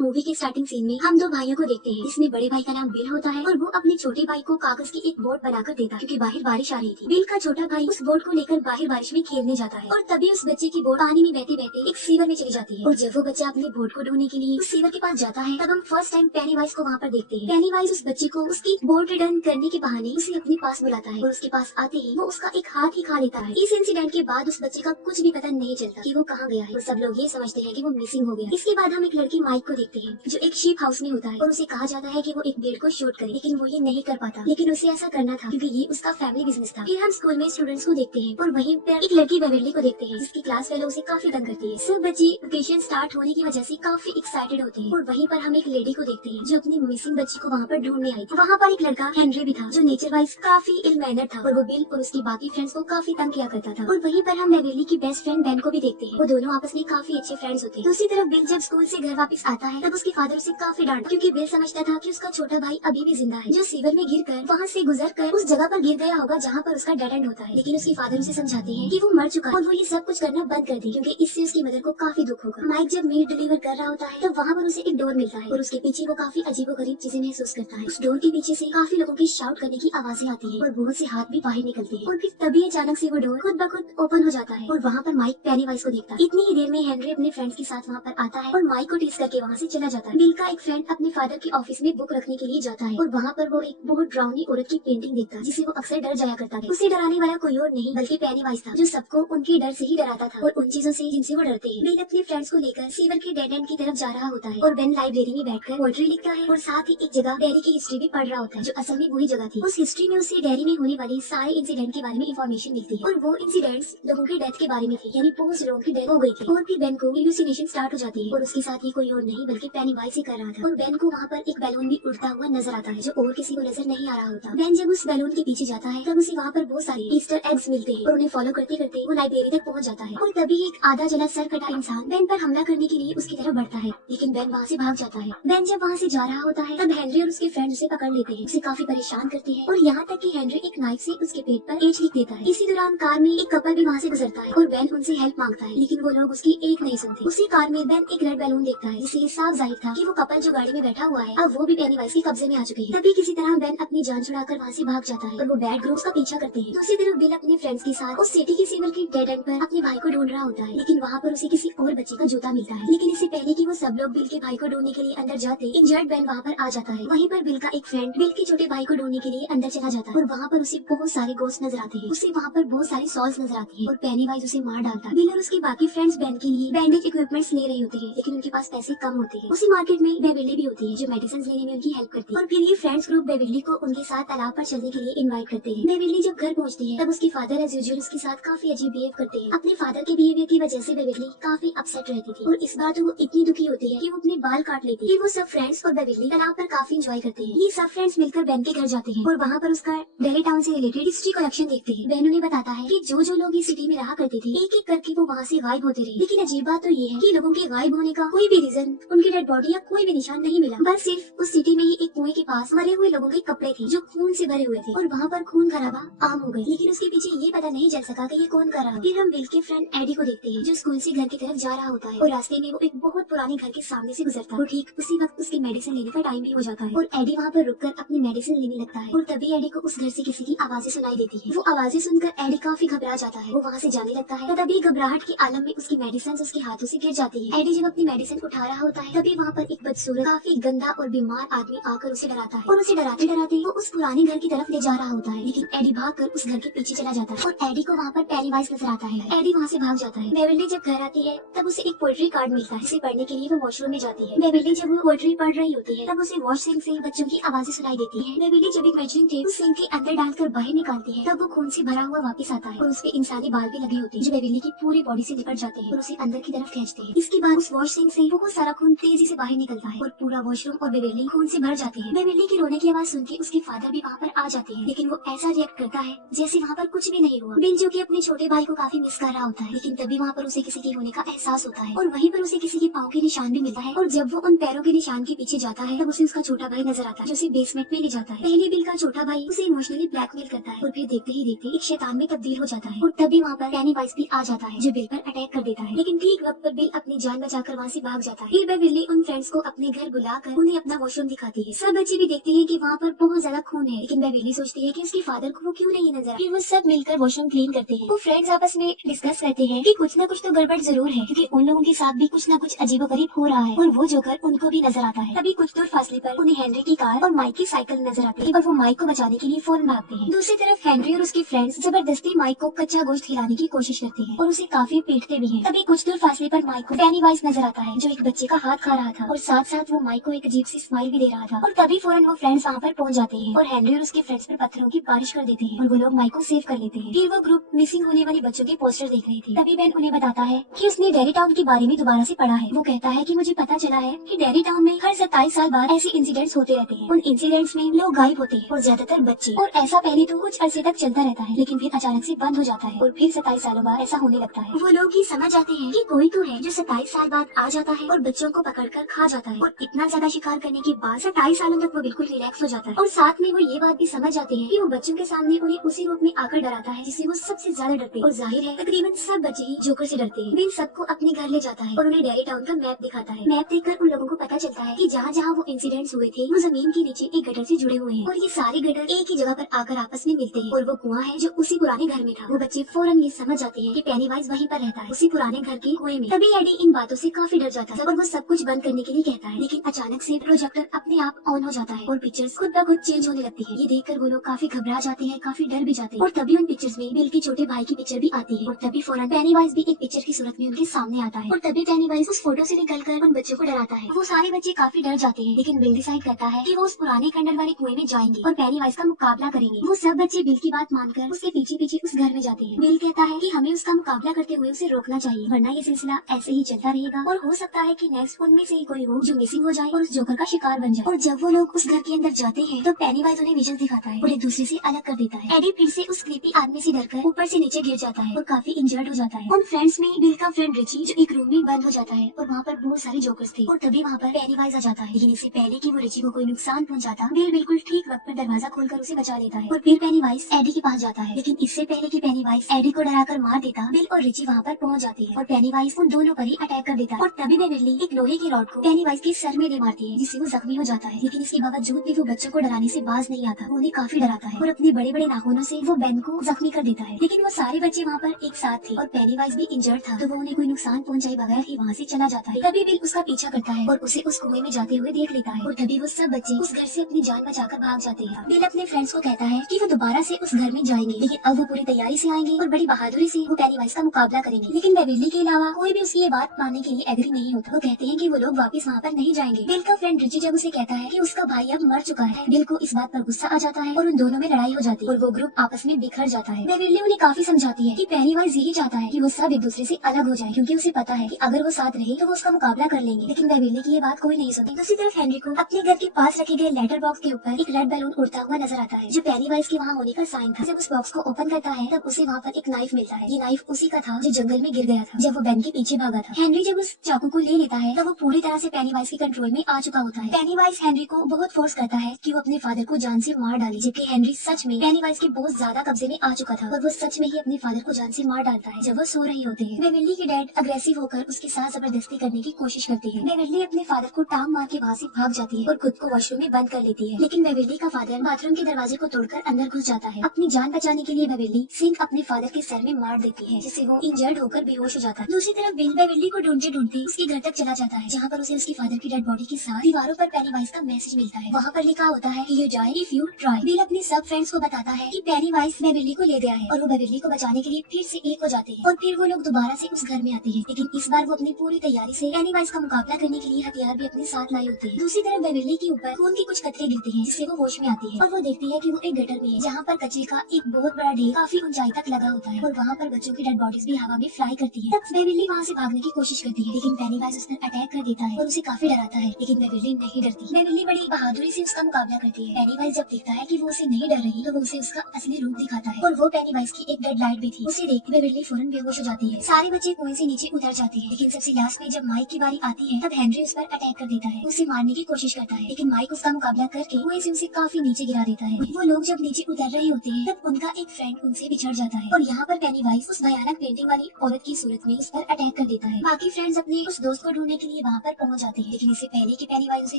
Movie के starting scene में हम दो भाइयों को देखते हैं। इसमें बड़े भाई का नाम बिल होता है और वो अपने छोटे भाई को कागज की एक बोट बनाकर देता है क्योंकि बाहर बारिश आ रही थी। बिल का छोटा भाई उस बोट को लेकर बाहर बारिश में खेलने जाता है और तभी उस बच्चे की बोट पानी में बहते बहते एक सीवर में चली जाती है। और जब वो बच्चा अपनी बोट को ढूंढने के लिए उस सीवर के पास जाता है तब हम फर्स्ट टाइम पेनीवाइज को वहाँ पर देखते हैं। पेनीवाइज उस बच्चे को उसकी बोट रिटर्न करने के बहाने उसे अपने पास बुलाता है और उसके पास आते ही वो उसका एक हाथ ही खा लेता है। इस इंसिडेंट के बाद उस बच्चे का कुछ भी पता नहीं चलता कि वो कहाँ गया है और सब लोग ये समझते हैं कि वो मिसिंग हो गया। इसके बाद हम एक लड़की माइक को देखते हैं जो एक शीप हाउस में होता है और उसे कहा जाता है कि वो एक बेड को शूट करे, लेकिन वो ये नहीं कर पाता। लेकिन उसे ऐसा करना था क्योंकि ये उसका फैमिली बिजनेस था। फिर हम स्कूल में स्टूडेंट्स को देखते हैं और वहीं पर एक लड़की बेवरली को देखते हैं जिसकी क्लास फेलो उसे काफी तंग करती है। सब बच्चे वेकेशन स्टार्ट होने की वजह से काफी एक्साइटेड होते हैं और वहीं पर हम एक लेडी को देखते हैं जो अपनी मिसिंग बच्ची को वहाँ पर ढूंढने आई थी। वहाँ पर एक लड़का हेनरी भी था जो नेचर वाइज काफी इल मैनर था और वो बिल और उसकी बाकी फ्रेंड्स को काफी तंग किया करता था। और वहीं पर हम बेवरली की बेस्ट फ्रेंड बेन को भी देखते हैं। वो दोनों आपस में काफी अच्छे फ्रेंड्स होते हैं। दूसरी तरफ बिल जब स्कूल से घर वापस आता है तब उसके फादर उसे काफी डांटता क्योंकि बिल समझता था कि उसका छोटा भाई अभी भी जिंदा है जो सीवर में गिरकर वहाँ से गुजरकर उस जगह पर गिर गया होगा जहाँ पर उसका डेड एंड होता है। लेकिन उसके फादर उसे समझाते हैं कि वो मर चुका है और वो ये सब कुछ करना बंद कर दे क्योंकि इससे उसकी मदर को काफी दुख होगा। माइक जब मीट डिलीवर कर रहा होता है तब वहाँ पर उसे एक डोर मिलता है और उसके पीछे वो काफी अजीबोगरीब चीजें महसूस करता है। उस डोर के पीछे से काफी लोगों की शाउट करने की आवाजें आती है और बहुत से हाथ भी बाहर निकलते हैं और फिर तभी अचानक से वो डोर खुद ब खुद ओपन हो जाता है और वहाँ पर माइक पेनीवाइज को देखता है। इतनी ही देर में हेनरी अपने फ्रेंड्स के साथ वहाँ पर आता है और माइक को टीज करके वहाँ से चला जाता है। बिल का एक फ्रेंड अपने फादर के ऑफिस में बुक रखने के लिए जाता है और वहाँ पर वो एक बहुत ड्राउनी औरत की पेंटिंग देखता है जिसे वो अक्सर डर जाया करता है। उसे डराने वाला कोई और नहीं बल्कि पेनीवाइज था जो सबको उनके डर से ही डराता था और उन चीजों से जिनसे वो डरते हैं। बिल अपने फ्रेंड्स को लेकर सीवर के डेड एंड की तरफ जा रहा होता है और बेन लाइब्रेरी में बैठकर पोएट्री लिखता है और साथ ही एक जगह डेयरी की हिस्ट्री भी पढ़ रहा होता है जो असल में वही जगह थी। उस हिस्ट्री में उसे डेयरी में होने वाले सारे इंसिडेंट के बारे में इंफॉर्मेशन मिलती है और वो इंसिडेंट्स लोगों की डेथ के बारे में थे, यानी बहुत लोगों की डेथ हो गई थी। और फिर बेन को हेलुसिनेशन स्टार्ट हो जाती है और उसके साथ ही कोई और नहीं बल्कि पेनीवाइज ही कर रहा था और बेन को वहाँ पर एक बैलून भी उड़ता हुआ नजर आता है जो और किसी को नजर नहीं आ रहा होता। बेन जब उस बैलून के पीछे जाता है तब उसे वहाँ पर बहुत सारे ईस्टर एग्स मिलते हैं और उन्हें फॉलो करते करते वो लाइब्रेरी तक पहुँच जाता है और तभी एक आधा जला सर कटा इंसान बेन पर हमला करने के लिए उसकी तरफ बढ़ता है, लेकिन बेन वहाँ से भाग जाता है। बेन जब वहाँ से जा रहा होता है तब हेनरी और उसके फ्रेंड उसे पकड़ लेते हैं, उसे काफी परेशान करते हैं और यहाँ तक कि हेनरी एक नाइफ से उसके पेट पर एच लिख देता है। इसी दौरान कार में एक कपल भी वहाँ से गुजरता है और बेन उनसे हेल्प मांगता है, लेकिन वो लोग उसकी एक नहीं सुनते। उसी कार में बेन एक रेड बैलून देखता है जिससे साफ जाहिर था कि वो कपल जो गाड़ी में बैठा हुआ है अब वो भी पेनीवाइज के कब्जे में आ चुके हैं। तभी किसी तरह बेन अपनी जान छुड़ाकर वहाँ से भाग जाता है और वो बैड ग्रुप्स का पीछा करते हैं। दूसरी तरफ बिल अपने फ्रेंड्स के साथ उस सिटी के सीवर के डेड एंड पर अपने भाई को ढूंढ रहा होता है, लेकिन वहाँ पर उसे किसी और बच्चे का जूता मिलता है। लेकिन इससे पहले कि वो सब लोग बिल के भाई को ढूंढने के लिए अंदर जाते इंजर्ड बेन वहाँ पर आ जाता है। वहीं पर बिल का एक फ्रेंड बिल के छोटे भाई को ढूंढने के लिए अंदर चला जाता है और वहाँ पर उसे बहुत सारे गोस्ट नजर आते हैं। उसे वहाँ पर बहुत सारी सॉल्स नजर आती है और पेनीवाइज उसे मार डालता है। बिल और उसके बाकी फ्रेंड्स बेन के लिए बैंडेज इक्विपमेंट्स ले रहे होते हैं, लेकिन उनके पास पैसे कम होते हैं। उसी मार्केट में बेवरली भी होती है जो मेडिसिन लेने में उनकी हेल्प करती है और फिर ये फ्रेंड्स ग्रुप बेवरली को उनके साथ तालाब पर चलने के लिए इनवाइट करते हैं। बेवरली जब घर पहुँचती है तब उसके फादर एज यूजुअल उसके साथ काफी अजीब बिहेव करते हैं। अपने फादर के बिहेवियर की वजह से बेवरली काफी अपसेट रहती थी और इस बार तो वो इतनी दुखी होती है कि वो अपने बाल काट लेती है। फिर वो सब फ्रेंड्स और बेवरली तालाब पर काफी एंजॉय करते हैं। ये सब फ्रेंड्स मिलकर बेन के घर जाते हैं और वहाँ पर उसका डेली टाउन से रिलेटेड हिस्ट्री कलेक्शन देखते हैं। बेन उन्हें बताता है कि जो जो लोग इस सिटी में रहा करते थे एक एक करके वो वहाँ से गायब होते रहे, लेकिन अजीब बात तो ये है कि लोगों के गायब होने का कोई भी रीजन, उनकी डेड बॉडी या कोई भी निशान नहीं मिला। बस सिर्फ उस सिटी में ही एक कुएं के पास मरे हुए लोगों के कपड़े थे जो खून से भरे हुए थे और वहाँ पर खून खराबा आम हो गई, लेकिन उसके पीछे ये पता नहीं चल सका कि ये कौन कर रहा। फिर हम बिल के फ्रेंड एडी को देखते हैं जो स्कूल से घर की तरफ जा रहा होता है और रास्ते में वो एक बहुत पुराने घर के सामने से गुजरता है और ठीक उसी वक्त उसकी मेडिसिन लेने का टाइम भी हो जाता है और एडी वहाँ पर रुककर अपनी मेडिसिन लेने लगता है और तभी एडी को उस घर से किसी की आवाजें सुनाई देती है। वो आवाजें सुनकर एडी काफी घबरा जाता है, वो वहाँ से जाने लगता है। तभी घबराहट के आलम में उसकी मेडिसिन उसके हाथों से गिर जाती है। एडी जब अपनी मेडिसिन उठा रहा होता है तभी वहाँ पर एक बदसूरत काफी गंदा और बीमार आदमी आकर उसे डराता है और उसे डराते डराते वो उस पुराने घर की तरफ ले जा रहा होता है, लेकिन एडी भागकर उस घर के पीछे चला जाता है और एडी को वहाँ पर पेनीवाइज नजर आता है। एडी वहाँ से भाग जाता है। बेवरली जब घर आती है तब उसे एक पोएट्री कार्ड मिलता है जिसे पढ़ने के लिए वो वॉशरूम में जाती है। बेवरली जब वो पोएट्री पढ़ रही होती है तब उसे वॉश सिंक से बच्चों की आवाजें सुनाई देती है। बेवरली जब एक मैचिंग टेप उस सिंक के अंदर डालकर बाहर निकालती है तब वो खून से भरा हुआ वापस आता है और उसपे इंसानी बाल भी लगे होते हैं जो बेवरली की पूरी बॉडी से लिपट जाते हैं और उसे अंदर की तरफ खींचते हैं। इसके बाद उस वॉश सिंक से बहुत सारा खून तेजी से बाहर निकलता है और पूरा वॉशरूम और बेवरली खून से भर जाते हैं। बेवरली की रोने की आवाज सुन के उसके फादर भी वहाँ पर आ जाते हैं, लेकिन वो ऐसा रिएक्ट करता है जैसे वहाँ पर कुछ भी नहीं हुआ। बिल जो कि अपने छोटे भाई को काफी मिस कर रहा होता है, लेकिन तभी वहाँ पर उसे किसी के होने का एहसास होता है और वहीं पर उसे किसी के पाँव के निशान भी मिलता है और जब वो उन पैरों के निशान के पीछे जाता है तब उसे उसका छोटा भाई नजर आता है जो उसे बेसमेंट में ले जाता है। पहले बिल का छोटा भाई उसे इमोशनली ब्लैकमेल करता है और फिर देखते ही देखते एक शैतान में तब्दील हो जाता है और तभी वहाँ पर पेनीवाइज भी आ जाता है जो बिल पर अटैक कर देता है, लेकिन ठीक वक्त पर बिल अपनी जान बचाकर वहाँ से भाग जाता है। फिर बेविल्ली उन फ्रेंड्स को अपने घर बुलाकर उन्हें अपना वॉशरूम दिखाती है। सब बच्चे भी देखते हैं कि वहाँ पर बहुत ज्यादा खून है, लेकिन बेविल्ली सोचती है कि उसके फादर को वो क्यों नहीं नजर। फिर वो सब मिलकर वॉशरूम क्लीन करते हैं। वो फ्रेंड्स आपस में डिस्कस करते हैं कि कुछ न कुछ तो गड़बड़ जरूर है, क्योंकि उन लोगों के साथ भी कुछ न कुछ अजीबोगरीब हो रहा है, और वो जोकर उनको भी नजर आता है। तभी कुछ दूर फासले पर उन्हें हेनरी की कार और माइक की साइकिल नजर आती है और वो माइक को बचाने के लिए फौरन भागते हैं। दूसरी तरफ हेनरी और उसके फ्रेंड्स जबरदस्ती माइक को कच्चा गोश्त खिलाने की कोशिश करते हैं और उसे काफी पीटते भी हैं। तभी कुछ दूर फासले पर माइक को पेनीवाइज नजर आता है, जो एक बच्चे का हाथ खा रहा था, और साथ साथ वो माइक को एक अजीब सी स्माइल भी दे रहा था। और तभी फौरन वो फ्रेंड्स वहाँ पर पहुंच जाते हैं और हेनरी और उसके फ्रेंड्स पर पत्थरों की बारिश कर देते हैं और वो लोग माइक को सेव कर लेते हैं। फिर वो ग्रुप मिसिंग होने वाले बच्चों के पोस्टर देख रही थी। तभी बेन उन्हें बताता है कि उसने डेरी टाउन के बारे में दोबारा से पढ़ा है। वो कहता है कि मुझे पता चला है कि डेरी टाउन में हर 27 साल बाद ऐसे इंसिडेंट्स होते रहते हैं। उन इंसिडेंट्स में लोग गायब होते हैं और ज्यादातर बच्चे, और ऐसा पहले तो कुछ अरसे तक चलता रहता है, लेकिन फिर अचानक से बंद हो जाता है और फिर 27 सालों बाद ऐसा होने लगता है। वो लोग ही समझ जाते हैं कि कोई तो है जो 27 साल बाद आ जाता है और बच्चों को पकड़कर खा जाता है, और इतना ज्यादा शिकार करने के बाद 27 सालों तक वो बिल्कुल रिलैक्स हो जाता है। और साथ में वो ये बात भी समझ जाते हैं कि वो बच्चों के सामने उन्हें उसी रूप में आकर डराता है जिससे वो सबसे ज्यादा डरते हैं। और जाहिर है तकरीबन सब बच्चे ही जोकर से डरते हैं। बिल सबको अपने घर ले जाता है और उन्हें डेरी टाउन का मैप दिखाता है। मैप देखकर उन लोगों को पता चलता है कि जहाँ जहाँ वो इंसिडेंट्स हुए थे वो जमीन के नीचे एक गटर से जुड़े हुए हैं, और ये सारे गटर एक ही जगह पर आकर आपस में मिलते हैं, और वो कुआं है जो उसी पुराने घर में था। वो बच्चे फौरन ये समझ जाते हैं कि पेनीवाइज वहीं पर रहता है, उसी पुराने घर के कुएं में। तभी एडी इन बातों से काफी डर जाता है और वो सब कुछ बंद करने के लिए कहता है, लेकिन अचानक से प्रोजेक्टर अपने आप ऑन हो जाता है और पिक्चर्स खुद ब खुद चेंज होने लगती है। ये देखकर वो लोग काफी घबरा जाते हैं, काफी डर भी जाते हैं। और तभी उन पिक्चर्स में बिल के छोटे भाई की पिक्चर भी आती है, और तभी फौरन पेनीवाइज भी एक पिक्चर की सूरत में उनके सामने आता है। और तभी पेनीवाइज उस फोटो से निकलकर उन बच्चों को डराता है। वो सारे बच्चे काफी डर जाते हैं, लेकिन बिल डिसाइड करता है कि वो उस पुराने खंडर वाले कुएं में जाएंगे और पेनीवाइज का मुकाबला करेंगे। वो सब बच्चे बिल की बात मानकर उसके पीछे पीछे उस घर में जाते हैं। बिल कहता है कि हमें उसका मुकाबला करते हुए उसे रोकना चाहिए, वरना ये सिलसिला ऐसे ही चलता रहेगा और हो सकता है कि नेक्स्ट उनमें से ही कोई हो जो मिसिंग हो जाए और उस जोकर का शिकार बन जाए। और जब वो लोग उस घर के अंदर जाते हैं तो पेनीवाइज उन्हें विजन दिखाता है और एक दूसरे से अलग कर देता है। एडी फिर से उस क्रीपी आदमी से डरकर ऊपर से नीचे गिर जाता है और काफी इंजर्ड हो जाता है। उन फ्रेंड्स में बिल का फ्रेंड रिची जो एक रूम में बंद हो जाता है और वहाँ पर बहुत सारे जोकर्स थे, और तभी वहाँ पर पेनीवाइज आ जाता है। लेकिन इससे पहले कि वो रिची को कोई नुकसान पहुँचाता, बिल बिल्कुल ठीक वक्त पर दरवाजा खोलकर उसे बचा लेता है। और फिर पेनीवाइज एडी के पास जाता है, लेकिन इससे पहले कि पेनीवाइज एडी को डराकर मार देता, बिल और रिची वहाँ पर पहुँच जाती है और पेनीवाइज उन दोनों पर ही अटैक कर देता है। और तभी बेविल्ली एक लोहे की रॉड को पेनीवाइज के सर में दे मारती है, जिससे वो जख्मी हो जाता है। लेकिन इसके बावजूद भी वो बच्चों को डराने से बाज नहीं आता, वो उन्हें काफी डराता है और अपने बड़े बड़े नाखूनों से वो बेन को जख्मी कर देता है। लेकिन वो सारे बच्चे वहाँ पर एक साथ थे और पेनीवाइज भी इंजर्ड था, तो वो उन्हें कोई नुकसान पहुँचाए बगैर ही वहाँ से चला जाता है। तभी बिल उसका पीछा करता है और उसे उस कुएं में जाते हुए देख लेता है, और तभी वो सब बच्चे उस घर से अपनी जान बचाकर भाग जाते हैं। बिल अपने फ्रेंड्स को कहता है कि वो दोबारा से उस घर में जाएंगे, लेकिन अब वो पूरी तैयारी से आएंगे और बड़ी बहादुरी से वो पेनीवाइज का मुकाबला करेंगे। लेकिन बेविल्ली के अलावा कोई भी उसकी ये बात मानने के लिए एग्री नहीं होता। वो कहते हैं कि वो लोग वापस वहाँ पर नहीं जाएंगे। बिल का फ्रेंड रिची जब उसे कहता है कि उसका भाई अब मर चुका है, बिल को इस बात पर गुस्सा आ जाता है और उन दोनों में लड़ाई हो जाती है और वो ग्रुप आपस में बिखर जाता है। बेविल्ली उन्हें काफी समझाती है कि पेनीवाइज यही चाहता है कि वो सब एक दूसरे से अलग हो जाए, क्योंकि उसे पता है कि अगर वो साथ रहे तो वो उसका मुकाबला कर लेंगे। लेकिन बेविल्ली की ये बात कोई नहीं सुनती। दूसरी तरफ हेनरी को अपने घर के पास रखे गए लेटर बॉक्स के ऊपर एक रेड बैलून उड़ता हुआ नजर आता है, जो पेनीवाइज के वहाँ होने का साइन था। जब उस बॉक्स को ओपन करता है तब उसे वहाँ पर एक नाइफ मिलता है। ये नाइफ उसी का था जो जंगल में गिर गया था जब वो बेन के पीछे भागा था। हेनरी जब उस चाकू को ले लेता है तब वो पूरी तरह से पेनीवाइज के कंट्रोल में आ चुका होता है। पेनीवाइज हेनरी को बहुत फोर्स करता है कि वो अपने फादर को जान से मार डाले, जबकि हेनरी सच में पेनीवाइज के बहुत ज्यादा कब्जे में आ चुका था और वो सच में ही अपने फादर को जान से मार डालता है जब वो सो रहे होते हैं। बेविल्ली के डैड अग्रेसिव होकर उसके साथ जबरदस्ती करने की कोशिश करती है। बेविल्ली अपने फादर को टांग मार के वहाँ से भाग जाती है और खुद को वॉशरूम में बंद कर लेती है, लेकिन बेविल्ली का फादर बाथरूम के दरवाजे को तोड़कर अंदर घुस जाता है। अपनी जान बचाने के लिए बेविल्ली सिंक अपने फादर के सर में मार देती है, जिससे वो इंजर्ड होकर बेहोश हो जाता है। दूसरी तरफ बिल बेविल्ली को ढूंढते ढूंढते उसके घर तक चला जाता है, जहाँ पर उसे उसके फादर की डेड बॉडी के साथ दीवारों पर पेनीवाइज का मैसेज मिलता है। वहाँ पर लिखा होता है कि you die if you try. Bill अपने सब फ्रेंड्स को बताता है कि पेनीवाइज बेविल्ली को ले गया है और वो बेविल्ली को बचाने के लिए फिर से एक हो जाते हैं और फिर वो लोग दोबारा से उस घर में आते हैं, लेकिन इस बार वो अपनी पूरी तैयारी से पेनीवाइज का मुकाबला करने के लिए हथियार भी अपने साथ लाए होते हैं। दूसरी तरफ बेविल्ली के ऊपर खून के कुछ कतरे गिरते हैं, जिससे वो होश में आती है और वो देखती है कि वो एक गटर में है, जहाँ पर कचरे का एक बहुत बड़ा ढेर काफी ऊंचाई तक लगा होता है और वहाँ पर बच्चों की डेड बॉडीज भी हवा में फ्लाई करती है। तब बेविल्ली वहाँ से भागने की कोशिश करती है, लेकिन पेनीवाइज उस पर अटैक कर देता है और उसे काफी डराता है, लेकिन बेविल्ली नहीं डरती। बेविल्ली बड़ी बहादुरी से उसका मुकाबला करती है। पेनीवाइज जब देखता है कि वो उसे नहीं डर रही तो वो उसे उसका असली रूप दिखाता है और वो पेनीवाइज की एक डेड लाइट भी थी। उसे देख बेविल्ली फौरन बेहोश हो जाती है। सारे बच्चे कुएं से नीचे उतर जाते हैं, लेकिन सबसे लास्ट में जब माइक की बारी आती है तब हेनरी उस पर अटैक कर देता है, उसे मारने की कोशिश करता है, लेकिन माइक उसका मुकाबला करके कुएं से उसे काफी नीचे गिरा देता है। वो लोग जब नीचे उतर रहे होते हैं तब उनका एक फ्रेंड उनसे बिछड़ जाता है और यहाँ पर पेनीवाइज उस भयानक पेंटिंग वाली औरत की सूरत में उस पर अटैक कर देता है। बाकी फ्रेंड्स अपने उस दोस्त को ढूंढने के लिए लिए वहाँ पर पहुँच जाते हैं। लेकिन इससे पहले कि पेनीवाइज उसे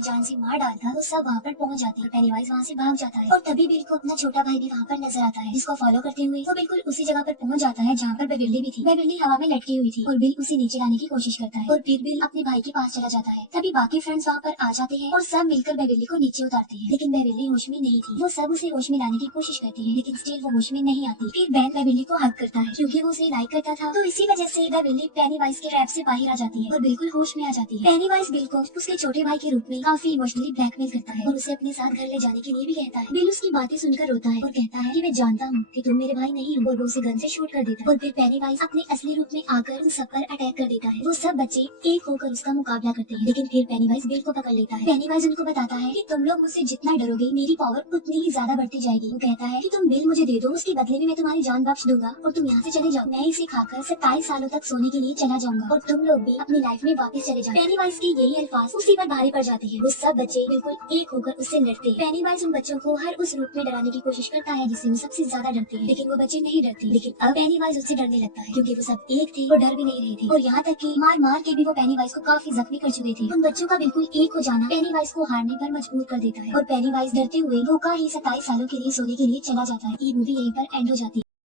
जान से मार डालता, वो सब वहाँ पर पहुँच जाते हैं। पेनीवाइज वहाँ से भाग जाता है और तभी बिल को अपना छोटा भाई भी वहाँ पर नजर आता है, जिसको फॉलो करते हुए वो बिल्कुल उसी जगह पर पहुँच जाता है जहाँ पर बेबिल्ली भी थी। बेबिल्ली हवा में लटकी हुई थी और बिल उसे नीचे लाने की कोशिश करता है और फिर बिल अपने भाई के पास चला जाता है। तभी बाकी फ्रेंड्स वहाँ पर आ जाते हैं और सब मिलकर बेबिल्ली को नीचे उतारते हैं। लेकिन बेबिल्ली होश में नहीं थी। वो सब उसे होश में लाने की कोशिश करते हैं, लेकिन स्टिल वो होश में नहीं आती। फिर बैन बेबिल्ली को हक करता है क्योंकि वो उसे लाइक करता था, तो इसी वजह से बेबिल्ली पेनीवाइज के ट्रैप से बाहर आ जाती है और बिल्कुल होश में आ जाती है। पेनीवाइज बिल को उसके छोटे भाई के रूप में काफी इमोशनली ब्लैकमेल करता है और उसे अपने साथ घर ले जाने के लिए भी कहता है। बिल उसकी बातें सुनकर रोता है और कहता है कि मैं जानता हूँ कि तुम मेरे भाई नहीं हो, और वो उसे गन से शूट कर देता है। और फिर पेनीवाइज अपने असली रूप में आकर उन सब पर अटैक कर देता है। वो सब बच्चे एक होकर उसका मुकाबला करते हैं, लेकिन फिर पेनीवाइज बिल को पकड़ लेता है। पेनीवाइज उनको बताता है कि तुम लोग मुझसे जितना डरोगे मेरी पावर उतनी ही ज्यादा बढ़ती जाएगी। वो कहता है कि तुम बिल मुझे दे दो, उसके बदले में मैं तुम्हारी जान बख्श दूंगा और तुम यहाँ से चले जाओ। मैं इसे खाकर 27 सालों तक सोने के लिए चला जाऊंगा और तुम लोग भी अपनी लाइफ में वापस चले जाओ। पेनीवाइज के यही अल्फाज उसी पर भारी पड़ जाते हैं। वो सब बच्चे बिल्कुल एक होकर उससे लड़ते हैं। पेनीवाइज उन बच्चों को हर उस रूप में डराने की कोशिश करता है जिससे वो सबसे ज्यादा डरते हैं, लेकिन वो बच्चे नहीं डरते। लेकिन अब पेनीवाइज उससे डरने लगता है क्योंकि वो सब एक थे, वो डर भी नहीं रहे थे। और यहाँ तक कि मार मार के भी वो पेनीवाइज को काफी जख्मी कर चुके थे। उन बच्चों का बिल्कुल एक हो जाना पेनीवाइज को हारने पर मजबूर कर देता है और पेनीवाइज डरते हुए धोखा ही 27 सालों के लिए सोने के लिए चला जाता है। ये मूवी यहीं पर एंड हो जाती है।